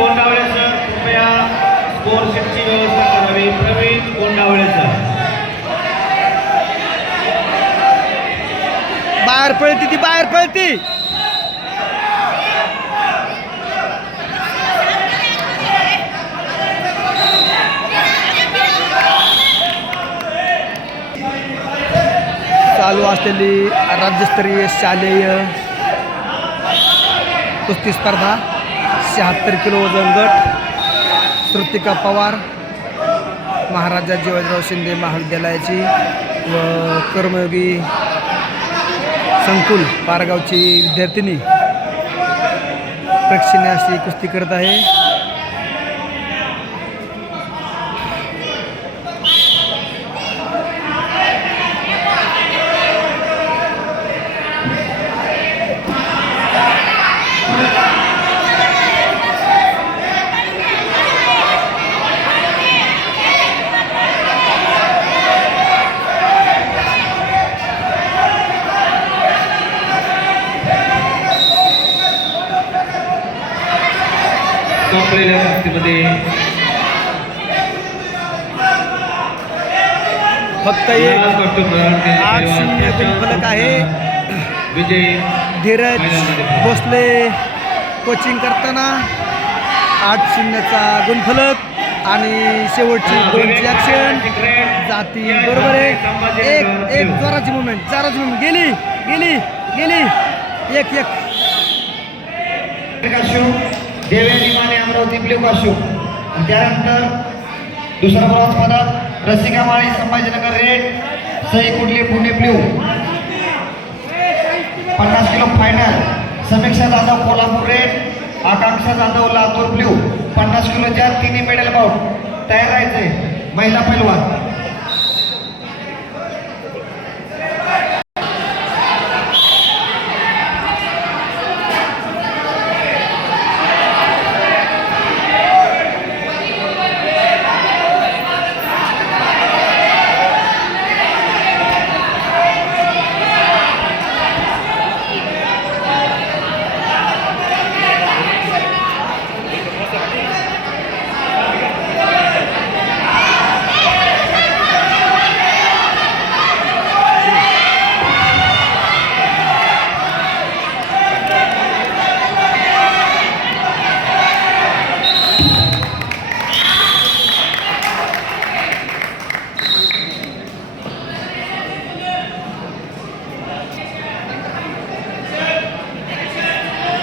Kondawale sir कृपया स्कोरशीटची व्यवस्था करावी. प्रवीण कोंडावळे सर. बाहेर पळती ती बाहेर पळती. चालू असलेली राज्यस्तरीय शालेय कुस्ती स्पर्धा. शहात्तर किलो वजन गट श्रुतिका पवार महाराजा जीवाजीराव शिंदे महाविद्यालयाची व कर्मयोगी संकुल पारगावची विद्यार्थिनी प्रेक्षणीय अशी कुस्ती करत आहे. संपलेल्या कुस्तीमध्ये फक्त एक आठ शून्य गुणफलक आहे. विजय धीरज भोसले कोचिंग करताना आठ शून्यचा गुणफलक आणि शेवटची दोनची ॲक्शन जाती बरोबर आहे. एक एक जोराची मुवमेंट जोराची मुवमेंट गेली गेली गेली. एक एक. देवयानी माने अमरावती ब्ल्यू काशू आणि त्यानंतर दुसरा ब्रॉन्झ पदक रसिका माळी संभाजीनगर रेड सई कुडली पुणे ब्ल्यू पन्नास kilo final Samiksha Jadhav Kolhapur red. Akanksha Jadhav Latur blue पन्नास किलोच्या तिन्ही मेडल बाउट तयार राहायचे. महिला पैलवान.